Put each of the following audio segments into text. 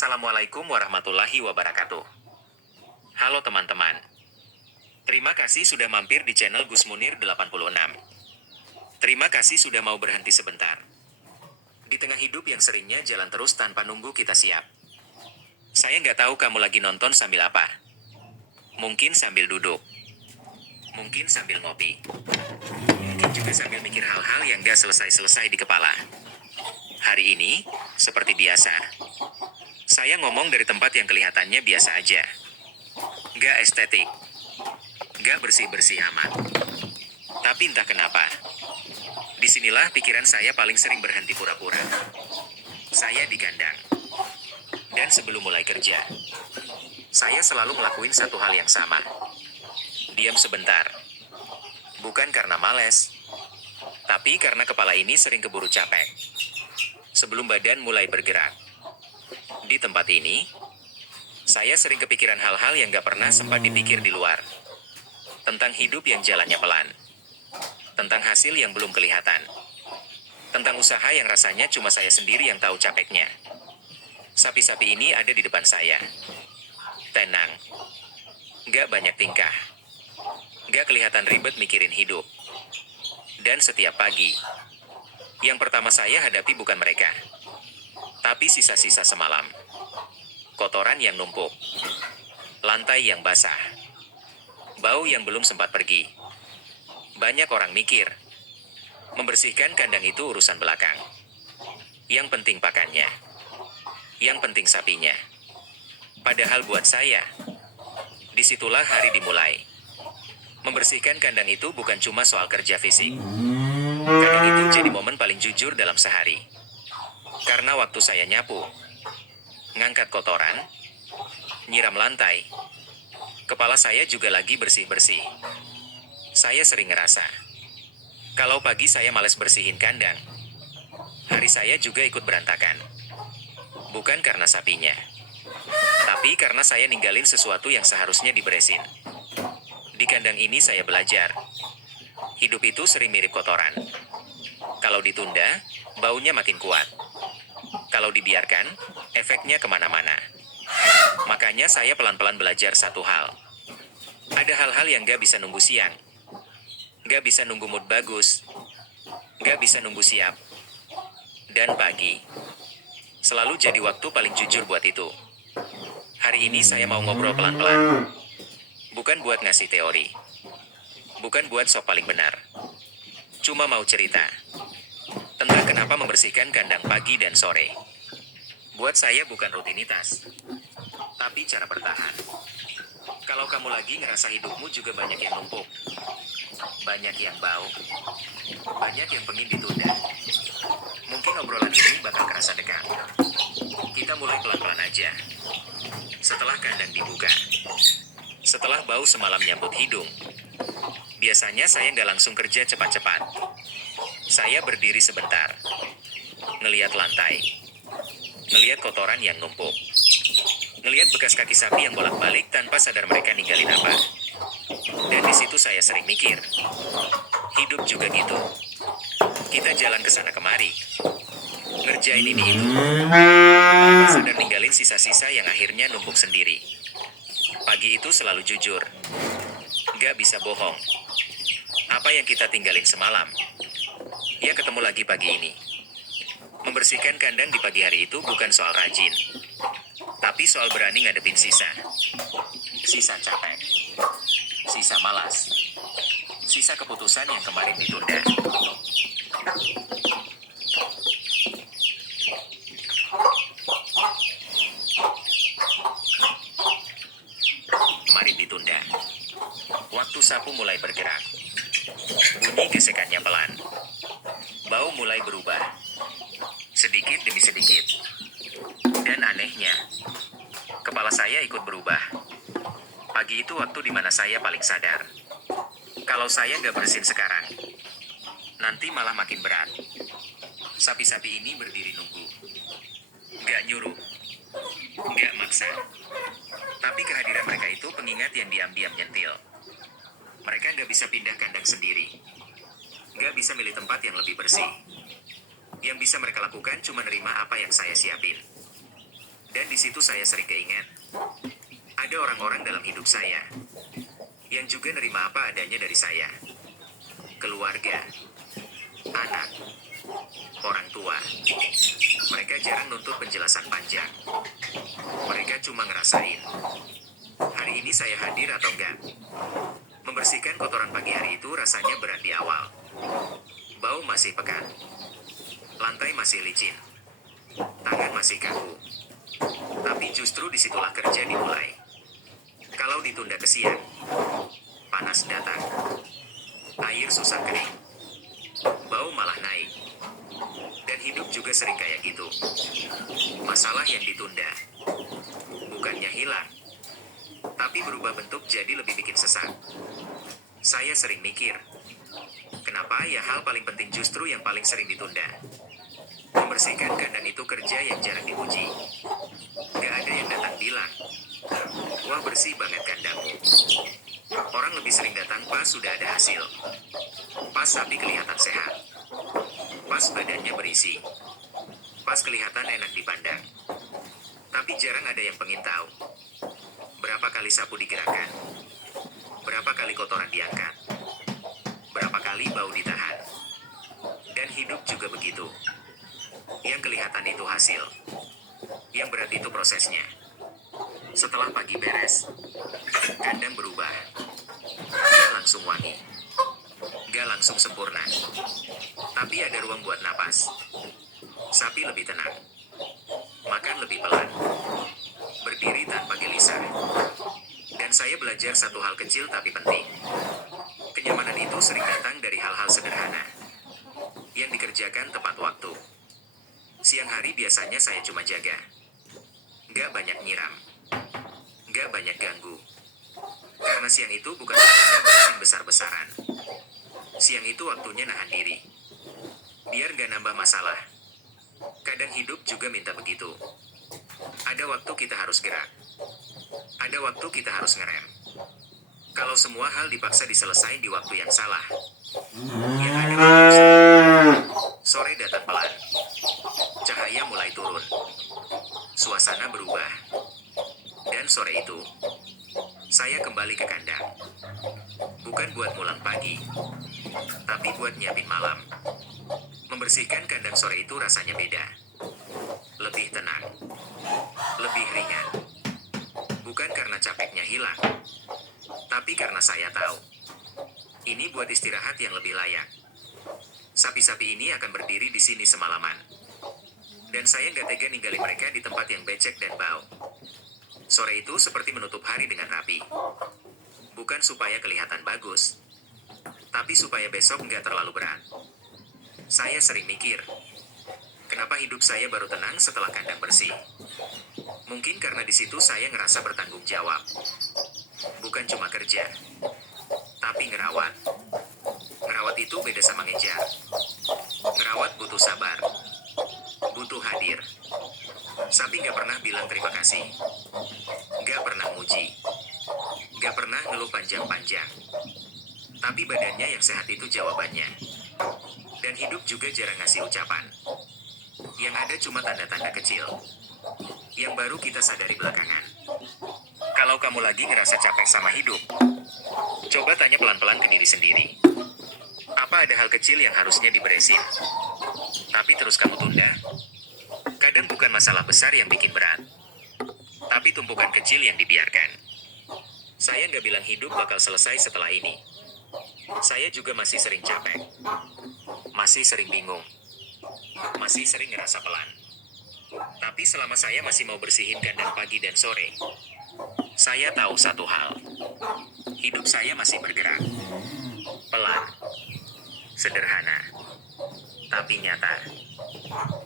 Assalamualaikum warahmatullahi wabarakatuh. Halo teman-teman. Terima kasih sudah mampir di channel Gus Munir 86. Terima kasih sudah mau berhenti sebentar. Di tengah hidup yang seringnya jalan terus tanpa nunggu kita siap. Saya nggak tahu kamu lagi nonton sambil apa. Mungkin sambil duduk. Mungkin sambil ngopi. Mungkin juga sambil mikir hal-hal yang nggak selesai-selesai di kepala. Hari ini, seperti biasa, saya ngomong dari tempat yang kelihatannya biasa aja. Nggak estetik. Nggak bersih-bersih amat. Tapi entah kenapa, disinilah pikiran saya paling sering berhenti pura-pura. Saya di kandang. Dan sebelum mulai kerja, saya selalu ngelakuin satu hal yang sama. Diam sebentar. Bukan karena males, tapi karena kepala ini sering keburu capek. Sebelum badan mulai bergerak. Di tempat ini, saya sering kepikiran hal-hal yang gak pernah sempat dipikir di luar. Tentang hidup yang jalannya pelan. Tentang hasil yang belum kelihatan. Tentang usaha yang rasanya cuma saya sendiri yang tahu capeknya. Sapi-sapi ini ada di depan saya. Tenang. Gak banyak tingkah. Gak kelihatan ribet mikirin hidup. Dan setiap pagi, yang pertama saya hadapi bukan mereka, tapi sisa-sisa semalam. Kotoran yang numpuk. Lantai yang basah. Bau yang belum sempat pergi. Banyak orang mikir, membersihkan kandang itu urusan belakang. Yang penting pakannya. Yang penting sapinya. Padahal buat saya, disitulah hari dimulai. Membersihkan kandang itu bukan cuma soal kerja fisik. Kadang itu jadi momen paling jujur dalam sehari. Karena waktu saya nyapu, ngangkat kotoran, nyiram lantai, kepala saya juga lagi bersih-bersih. Saya sering ngerasa, kalau pagi saya malas bersihin kandang, hari saya juga ikut berantakan. Bukan karena sapinya, tapi karena saya ninggalin sesuatu yang seharusnya diberesin. Di kandang ini saya belajar, hidup itu sering mirip kotoran. Kalau ditunda, baunya makin kuat. Kalau dibiarkan, efeknya kemana-mana. Makanya saya pelan-pelan belajar satu hal. Ada hal-hal yang gak bisa nunggu siang. Gak bisa nunggu mood bagus. Gak bisa nunggu siap. Dan pagi. Selalu jadi waktu paling jujur buat itu. Hari ini saya mau ngobrol pelan-pelan. Bukan buat ngasih teori. Bukan buat sok paling benar. Cuma mau cerita tentang kenapa membersihkan kandang pagi dan sore. Buat saya bukan rutinitas, tapi cara bertahan. Kalau kamu lagi ngerasa hidupmu juga banyak yang numpuk, banyak yang bau, banyak yang pengen ditunda, mungkin obrolan ini bakal kerasa dekat. Kita mulai pelan-pelan aja. Setelah kandang dibuka, setelah bau semalam nyambut hidung, biasanya saya nggak langsung kerja cepat-cepat. Saya berdiri sebentar, ngeliat lantai, ngeliat kotoran yang numpuk, ngeliat bekas kaki sapi yang bolak-balik tanpa sadar mereka ninggalin apa. Dan di situ saya sering mikir, hidup juga gitu. Kita jalan ke sana kemari, ngerjain ini itu, tanpa sadar ninggalin sisa-sisa yang akhirnya numpuk sendiri. Pagi itu selalu jujur, gak bisa bohong. Apa yang kita tinggalin semalam, ya ketemu lagi pagi ini. Membersihkan kandang di pagi hari itu bukan soal rajin, tapi soal berani ngadepin sisa. Sisa capek, sisa malas, sisa keputusan yang kemarin ditunda. Kemarin ditunda. Waktu sapu mulai bergerak. Bunyi gesekannya pelan. Bau mulai berubah. Sedikit demi sedikit. Dan anehnya, kepala saya ikut berubah. Pagi itu waktu dimana saya paling sadar. Kalau saya nggak bersin sekarang, nanti malah makin berat. Sapi-sapi ini berdiri nunggu. Nggak nyuruh. Nggak maksa. Tapi kehadiran mereka itu pengingat yang diam-diam nyentil. Mereka nggak bisa pindah kandang sendiri. Nggak bisa milih tempat yang lebih bersih. Yang bisa mereka lakukan cuma nerima apa yang saya siapin. Dan di situ saya sering keinget, ada orang-orang dalam hidup saya yang juga nerima apa adanya dari saya. Keluarga, anak, orang tua. Mereka jarang nuntut penjelasan panjang. Mereka cuma ngerasain, hari ini saya hadir atau enggak. Membersihkan kotoran pagi hari itu rasanya berat di awal. Bau masih pekat. Lantai masih licin. Tangan masih kaku. Tapi justru disitulah kerja dimulai. Kalau ditunda ke siang, panas datang. Air susah kering. Bau malah naik. Dan hidup juga sering kayak gitu. Masalah yang ditunda, bukannya hilang, tapi berubah bentuk jadi lebih bikin sesak. Saya sering mikir, kenapa ya hal paling penting justru yang paling sering ditunda? Membersihkan kandang itu kerja yang jarang dipuji. Gak ada yang datang bilang, wah bersih banget kandangmu. Orang lebih sering datang pas sudah ada hasil. Pas sapi kelihatan sehat. Pas badannya berisi. Pas kelihatan enak dipandang. Tapi jarang ada yang pengen tahu. Berapa kali sapu digerakkan? Berapa kali kotoran diangkat? Berapa kali bau ditahan? Dan hidup juga begitu. Yang kelihatan itu hasil. Yang berat itu prosesnya. Setelah pagi beres, kandang berubah. Gak langsung wangi. Gak langsung sempurna. Tapi ada ruang buat napas. Sapi lebih tenang. Makan lebih pelan. Berdiri tanpa gelisah. Dan saya belajar satu hal kecil tapi penting. Kenyamanan itu sering datang dari hal-hal sederhana. Yang dikerjakan tepat waktu. Siang hari biasanya saya cuma jaga. Gak banyak nyiram. Gak banyak ganggu. Karena siang itu bukan waktunya beresin besar-besaran. Siang itu waktunya nahan diri. Biar gak nambah masalah. Kadang hidup juga minta begitu. Ada waktu kita harus gerak. Ada waktu kita harus ngerem. Kalau semua hal dipaksa diselesain di waktu yang salah, yang ada sore datang pelan. Cahaya mulai turun. Suasana berubah. Dan sore itu, saya kembali ke kandang. Bukan buat mulang pagi, tapi buat nyiapin malam. Membersihkan kandang sore itu rasanya beda. Lebih tenang. Lebih ringan. Bukan karena capeknya hilang, tapi karena saya tahu, ini buat istirahat yang lebih layak. Sapi-sapi ini akan berdiri di sini semalaman. Dan saya nggak tega ninggalin mereka di tempat yang becek dan bau. Sore itu seperti menutup hari dengan rapi. Bukan supaya kelihatan bagus, tapi supaya besok nggak terlalu berat. Saya sering mikir, kenapa hidup saya baru tenang setelah kandang bersih? Mungkin karena di situ saya ngerasa bertanggung jawab. Bukan cuma kerja, tapi ngerawat. Ngerawat itu beda sama ngejar. Ngerawat butuh sabar. Butuh hadir. Sapi nggak pernah bilang terima kasih. Nggak pernah muji. Nggak pernah ngeluh panjang-panjang. Tapi badannya yang sehat itu jawabannya. Dan hidup juga jarang ngasih ucapan. Yang ada cuma tanda-tanda kecil. Yang baru kita sadari belakangan. Kalau kamu lagi ngerasa capek sama hidup, coba tanya pelan-pelan ke diri sendiri. Apa ada hal kecil yang harusnya diberesin, tapi terus kamu tunda? Kadang bukan masalah besar yang bikin berat, tapi tumpukan kecil yang dibiarkan. Saya nggak bilang hidup bakal selesai setelah ini. Saya juga masih sering capek. Masih sering bingung. Masih sering ngerasa pelan. Tapi selama saya masih mau bersihin kandang pagi dan sore, saya tahu satu hal. Hidup saya masih bergerak. Pelan. Sederhana. Tapi nyata.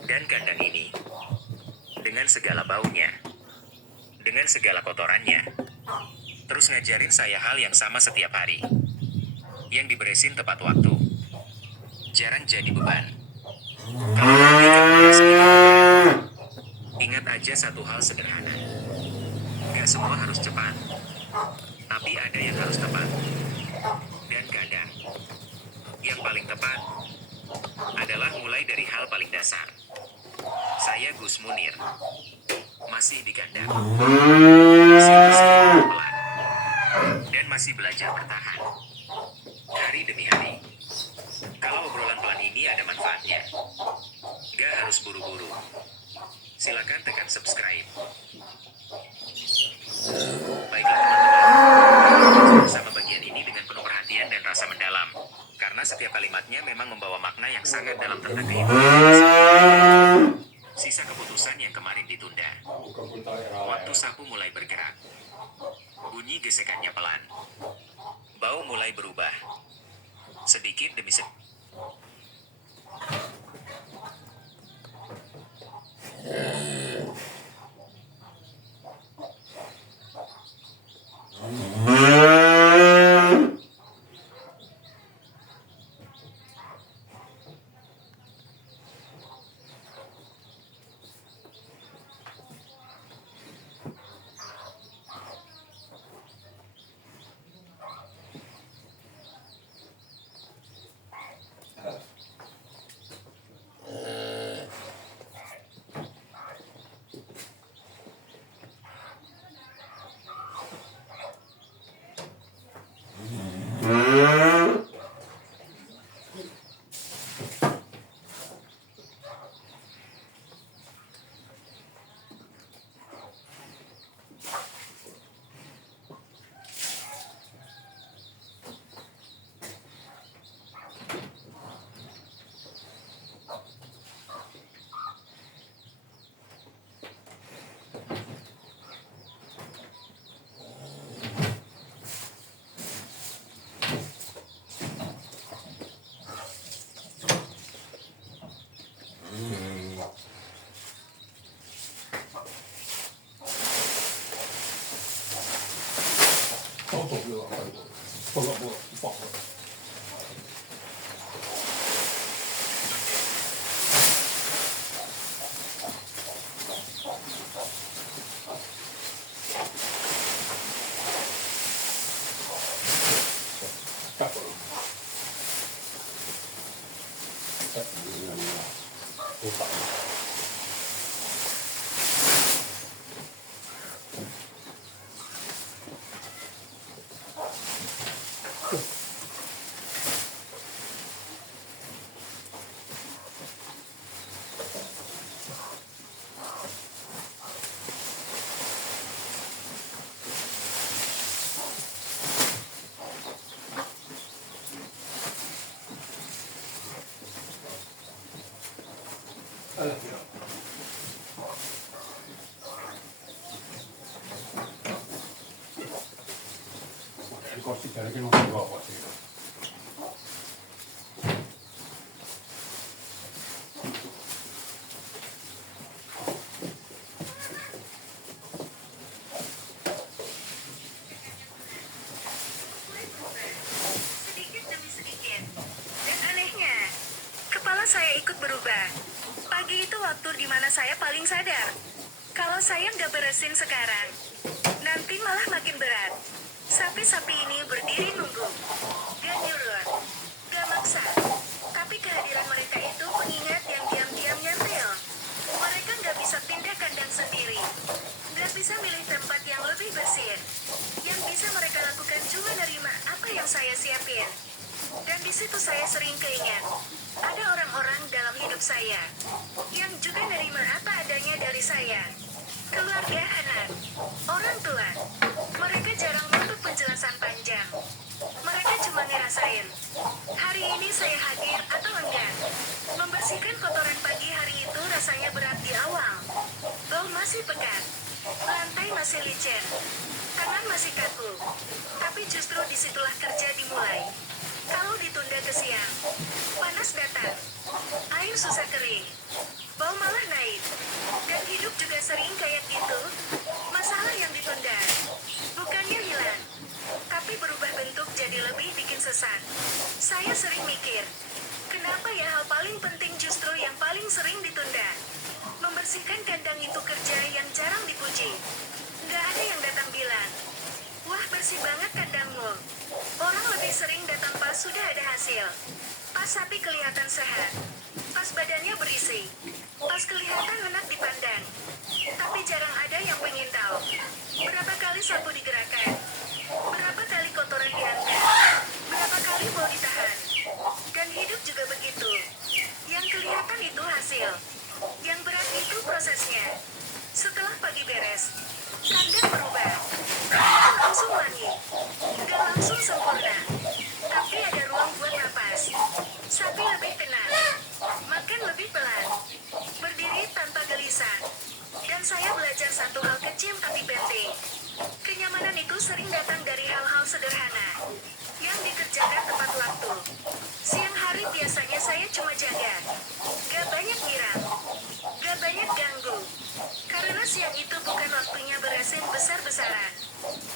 Dan kandang ini, dengan segala baunya, dengan segala kotorannya, terus ngajarin saya hal yang sama setiap hari. Yang diberesin tepat waktu. Jarang jadi beban. Kalau nanti kamu merasa ini beban, ingat aja satu hal sederhana. Gak semua harus cepat. Tapi ada yang harus tepat. Dan kadang, yang paling tepat adalah mulai dari hal paling dasar. Saya Gus Munir. masih di kandang, masih bersih pelan, dan masih belajar bertahan. Hari demi hari. Kalau obrolan pelan ini ada manfaatnya, gak harus buru-buru. Silakan tekan subscribe. Baiklah teman-teman, bersama bagian ini dengan penuh perhatian dan rasa mendalam, karena setiap kalimatnya memang membawa makna yang sangat dalam tentang kehidupan. Sisa keputusan yang kemarin ditunda. Waktu sapu mulai bergerak. Bunyi gesekannya pelan. Bau mulai berubah. Sedikit demi sedikit. Saya ikut berubah. Pagi itu waktu di mana saya paling sadar. Kalau saya nggak beresin sekarang, nanti malah makin berat. Sapi-sapi ini berdiri nunggu. Gak nyuruh, gak maksa. Tapi kehadiran mereka itu pengingat yang diam-diam nyentil. Mereka nggak bisa pindah kandang sendiri. Nggak bisa milih tempat yang lebih bersih. Yang bisa mereka lakukan cuma nerima apa yang saya siapin. Dan di situ saya sering keingat. Ada orang-orang dalam hidup saya yang juga nerima apa adanya dari saya. Keluarga, anak, orang tua. Mereka jarang butuh penjelasan panjang. Mereka cuma ngerasain. Hari ini saya hadir atau enggak. Membersihkan kotoran pagi hari itu rasanya berat di awal. Bau masih pekat. Lantai masih licin. Tangan masih kaku. Tapi justru disitulah kerja dimulai. Kalau ditunda ke siang, panas datang, air susah kering, bau malah naik, dan hidup juga sering kayak gitu. Masalah yang ditunda, bukannya hilang, tapi berubah bentuk jadi lebih bikin sesat. Saya sering mikir, kenapa ya hal paling penting justru yang paling sering ditunda? Membersihkan kandang itu kerja yang jarang dipuji. Nggak ada yang datang bilang, wah bersih banget kandangmu. Orang lebih sering datang pas sudah ada hasil. Pas sapi kelihatan sehat, pas badannya berisi, pas kelihatan enak dipandang. Tapi jarang ada yang pengen tahu. Berapa kali sapu digerakkan? Berapa kali kotoran diangkat? Berapa kali bau ditahan? Dan hidup juga begitu. Yang kelihatan itu hasil. Yang berat itu prosesnya. Setelah pagi beres, kandang berubah. Bukan langsung wangi. Gak langsung sempurna. Tapi ada ruang buat napas. Sapi lebih tenang. Makan lebih pelan. Berdiri tanpa gelisah. Dan saya belajar satu hal kecil tapi penting. Kenyamanan itu sering datang dari hal-hal sederhana yang dikerjakan tepat waktu. Siang hari biasanya saya cuma jaga. Gak banyak nyiram. Gak banyak ganggu. Karena siang itu bukan waktunya beresin besar-besaran.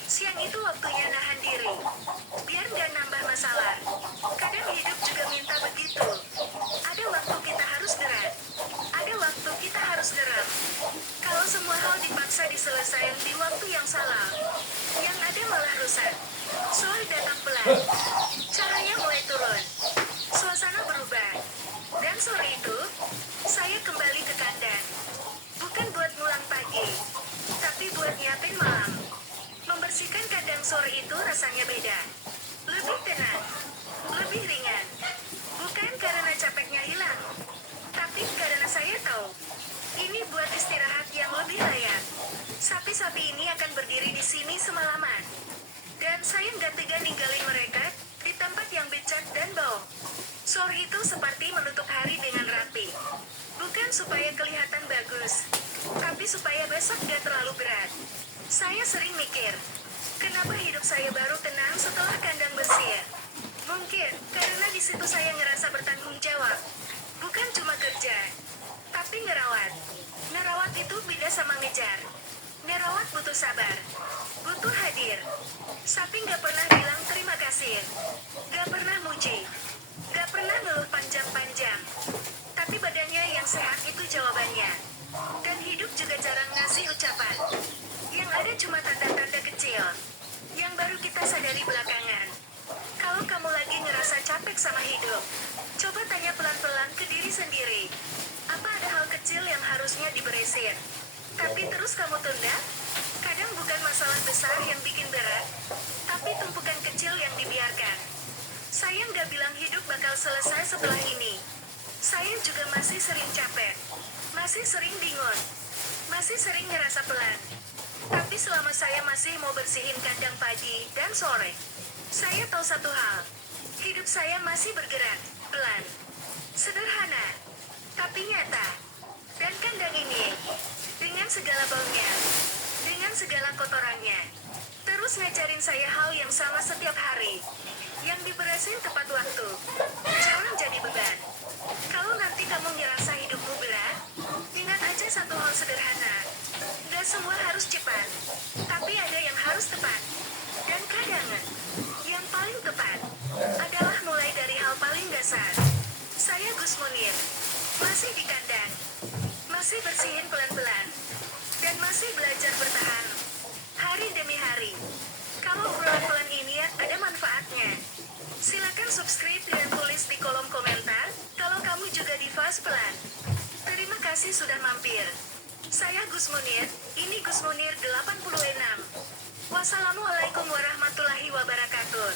Siang itu waktunya nahan diri. Biar gak nambah masalah. Kadang hidup juga minta begitu. Ada waktu kita harus gerak. Ada waktu kita harus geram. Kalau semua hal dipaksa diselesaikan di waktu yang salah, yang ada malah rusak. Sore datang pelan. Cahaya mulai turun. Suasana berubah. Dan sore itu, saya kembali ke kandang. Bukan buat ngulang pagi, tapi buat nyiapin malam. Membersihkan kandang sore itu rasanya beda. Lebih tenang. Lebih ringan. Bukan karena capeknya hilang, tapi karena saya tahu ini buat istirahat yang lebih layak. Sapi-sapi ini akan berdiri di sini semalaman. Dan saya nggak tega ninggalin mereka di tempat yang becek dan bau. Sore itu seperti menutup hari dengan rapi. Bukan supaya kelihatan bagus, tapi supaya besok gak terlalu berat. Saya sering mikir, kenapa hidup saya baru tenang setelah kandang bersih? Mungkin karena di situ saya ngerasa bertanggung jawab. Bukan cuma kerja, tapi ngerawat. Ngerawat itu beda sama ngejar. Ngerawat butuh sabar, butuh hadir. Sapi gak pernah bilang terima kasih, gak pernah muji, gak pernah ngeluh panjang-panjang. Tapi badannya yang sehat itu jawabannya. Dan hidup juga jarang ngasih ucapan. Yang ada cuma tanda-tanda kecil, yang baru kita sadari belakangan. Kalau kamu lagi ngerasa capek sama hidup, coba tanya pelan-pelan ke diri sendiri. Apa ada hal kecil yang harusnya diberesin, tapi terus kamu tunda? Kadang bukan masalah besar yang bikin berat, tapi tumpukan kecil yang dibiarkan. Saya nggak bilang hidup bakal selesai setelah ini. Saya juga masih sering capek, masih sering bingung, masih sering ngerasa pelan. Tapi selama saya masih mau bersihin kandang pagi dan sore, saya tahu satu hal. Hidup saya masih bergerak, pelan, sederhana, tapi nyata. Dan kandang ini, dengan segala baunya, dengan segala kotorannya, terus ngajarin saya hal yang sama setiap hari. Yang diberesin tepat waktu, jangan jadi beban. Kalau nanti kamu ngerasa hidupmu berat, ingat aja satu hal sederhana. Gak semua harus cepat, tapi ada yang harus tepat. Dan kadang, yang paling tepat, adalah mulai dari hal paling dasar. Saya Gus Munir, masih di kandang, masih bersihin pelan-pelan, dan masih belajar bertahan, hari demi hari. Kalau obrolan pelan ini ada manfaatnya, silakan subscribe dan tulis di kolom komentar kalau kamu juga di fase pelan. Terima kasih sudah mampir. Saya Gus Munir, ini Gus Munir 86. Wassalamualaikum warahmatullahi wabarakatuh.